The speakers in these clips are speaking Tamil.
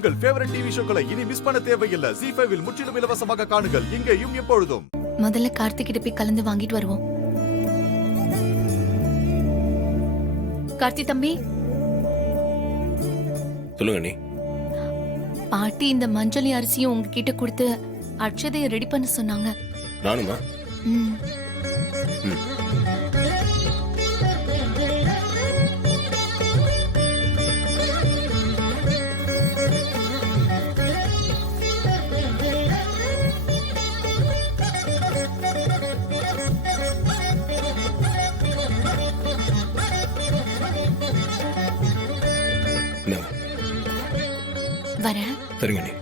உங்கள் ஃபேவரட் டிவி ஷோக்களை இனி மிஸ் பண்ண தேவையில்லை. ஜீ5 இல் முற்றிலும் இலவசமாக காணுங்கள், இங்கேயும் எப்பொழுதும். முதல்ல கார்த்திக் கிட்ட போய் கலந்து வாங்கிட்டு வருவோம். கார்த்தி தம்பி, சொல்லுங்க நீ. பாட்டி இந்த மஞ்சளி அரிசியும் உங்ககிட்ட கொடுத்து அட்சதையை ரெடி பண்ண சொன்னாங்க. நானுமா? ம். இந்தாங்க. வரேன். சரிங்க நீ.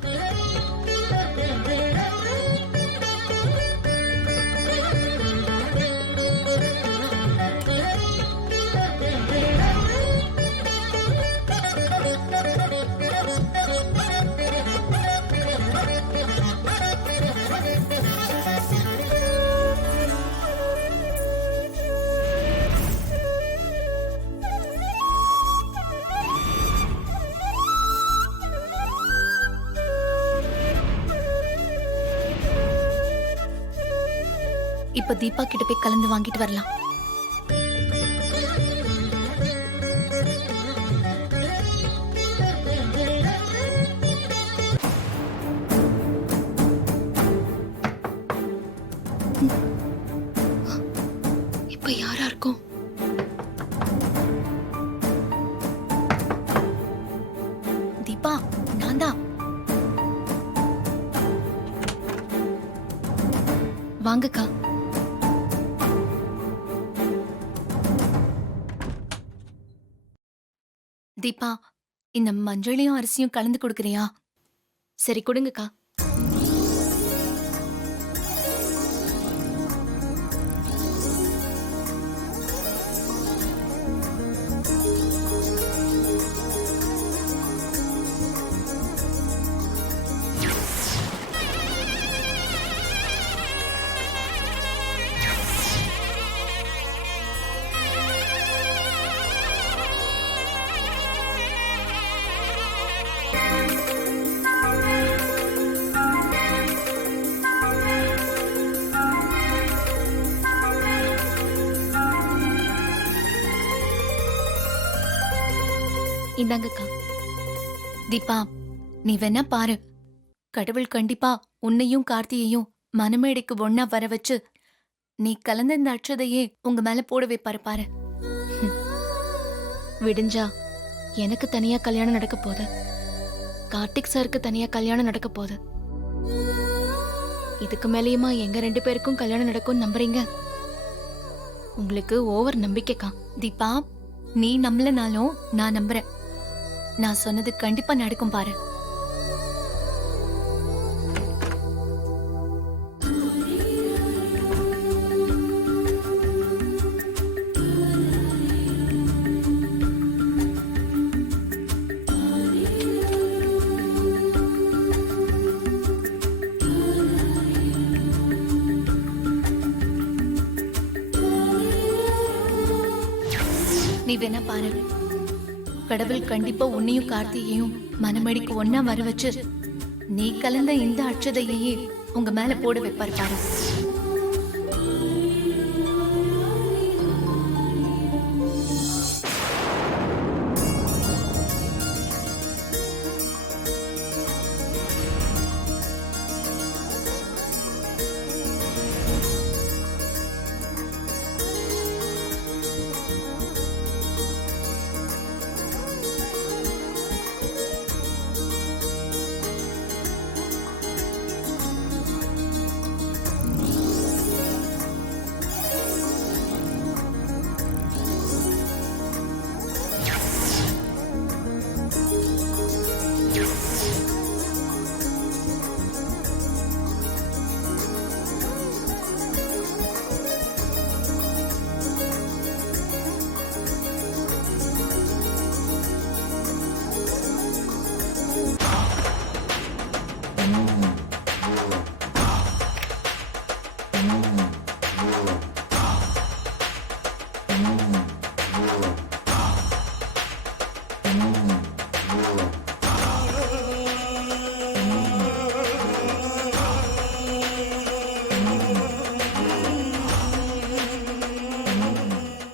இப்ப தீபா கிட்ட போய் கலந்து வாங்கிட்டு வரலாம். இப்ப யாரா இருக்கும்? தீபா, நான் தான். வாங்கக்கா. தீபா, இந்த மஞ்சளையும் அரிசியும் கலந்து கொடுக்கறியா? சரி, கொடுங்கக்கா. இந்தாங்கக்கா. தீபா, நீ வேணா பாரு, கடவுள் கண்டிப்பா உன்னையும் கார்த்தியையும் மனமேடைக்கு ஒன்னா வர வச்சு நீ கலந்த இந்த அட்சதையே உங்க மேல போட வைப்பாரு பாரு. விடிஞ்சா எனக்கு தனியா கல்யாணம் நடக்க போகுது, கார்த்திக் சாருக்கு தனியா கல்யாணம் நடக்க போகுது. இதுக்கு மேலேயுமா எங்க 2 பேருக்கும் கல்யாணம் நடக்கும் நம்புறீங்க? உங்களுக்கு ஓவர் நம்பிக்கைக்கா. தீபா, நீ நம்பலனாலும் நான் நம்புறேன். நான் சொன்னது கண்டிப்பா நடக்கும் பாரு. நீ வேணா பாரு, கடவுள் கண்டிப்பா உன்னையும் கார்த்தியையும் மனமேடைக்கு ஒன்னா வர வச்சு நீ கலந்த இந்த அட்சதையே உங்க மேல போட வைப்பாரு பாரு.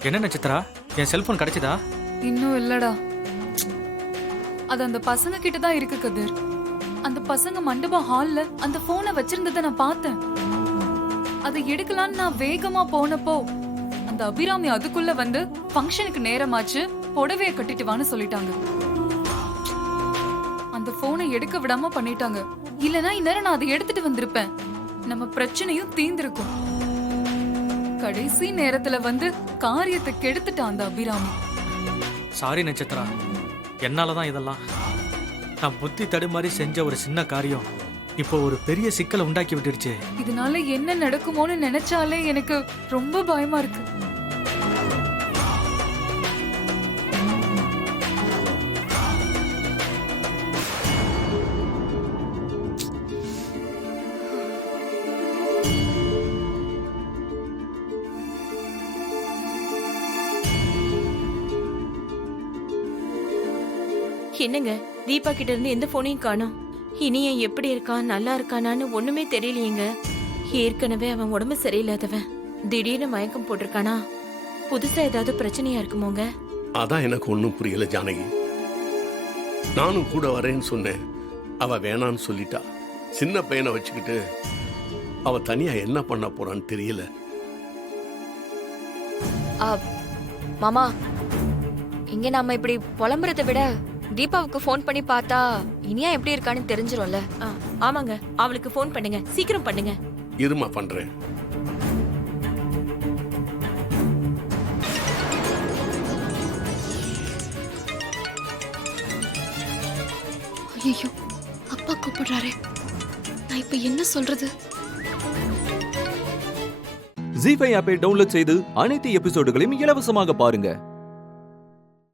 என்ன நட்சத்திரா, என் செல்போன் கிடைச்சதா? இன்னும் இல்லடா. அது அந்த பசங்க கிட்ட தான் இருக்கு கதிர். அந்த பசங்க மண்டபம் ஹால்ல அந்த போனை வச்சிருந்ததை நான் பார்த்தேன். அதை எடுக்கலான்னு நான் வேகமா போனப்போ அந்த அபிராமி அதுக்குள்ள வந்து ஃபங்க்ஷனுக்கு நேரமாச்சு, புடவைய கட்டிட்டு வான்னு சொல்லிட்டாங்க. அந்த போனை எடுக்க விடாம பண்ணிட்டாங்க. இல்லனா இந்நேரம் நான் அதை எடுத்துட்டு வந்திருப்பேன். நம்ம பிரச்சனையும் தீர்ந்திருக்கும். கடைசி நேரத்துல வந்து காரியத்தை கெடுத்துட்டான் அந்த அபிராமி. சாரி நட்சத்திரா, என்னாலதான் இதெல்லாம். நான் புத்தி தடுமாறி செஞ்ச ஒரு சின்ன காரியம் இப்போ ஒரு பெரிய சிக்கலை உண்டாக்கி விட்டுடுச்சு. இதனால என்ன நடக்குமோன்னு நினைச்சாலே எனக்கு ரொம்ப பயமா இருக்கு. என்னங்க, தீபா கிட்ட இருந்து எந்த போனையும் காணோம். இனிய எப்படி இருக்கான், நல்லா இருக்கானான்னு ஒண்ணுமே தெரியலையேங்க. ஏற்கனவே அவன் உடம்பு சரியில்லாதவன். திடீர்னு மயக்கம் போட்டிருக்கானா? புதுசா ஏதாவது பிரச்சனையா இருக்குமோங்க? அதான் எனக்கு ஒன்றும் புரியல ஜானகி. நானும் கூட வரேன்னு சொன்னேன், அவ வேணான்னு சொல்லிட்டா. சின்ன பையனை வச்சுக்கிட்டு அவ தனியா என்ன பண்ண போறான்னு தெரியல. மாமா, இங்க நாம இப்படி புலம்புறதை விட தீபாவுக்கு ஃபோன் பண்ணி பார்த்தா இனியா எப்படி இருக்கான்னு தெரிஞ்சிரும்ல. ஆமாங்க, அவளுக்கு ஃபோன் பண்ணுங்க, சீக்கிரம் பண்ணுங்க. இருமா பண்றேன். ஐயோ, அப்பா கூப்பிடுறாரு. நான் இப்ப என்ன சொல்றது? ஜீ5 ஆப்பை டவுன்லோட் செய்து அனைத்து எபிசோடுகளையும் இலவசமாக பாருங்க.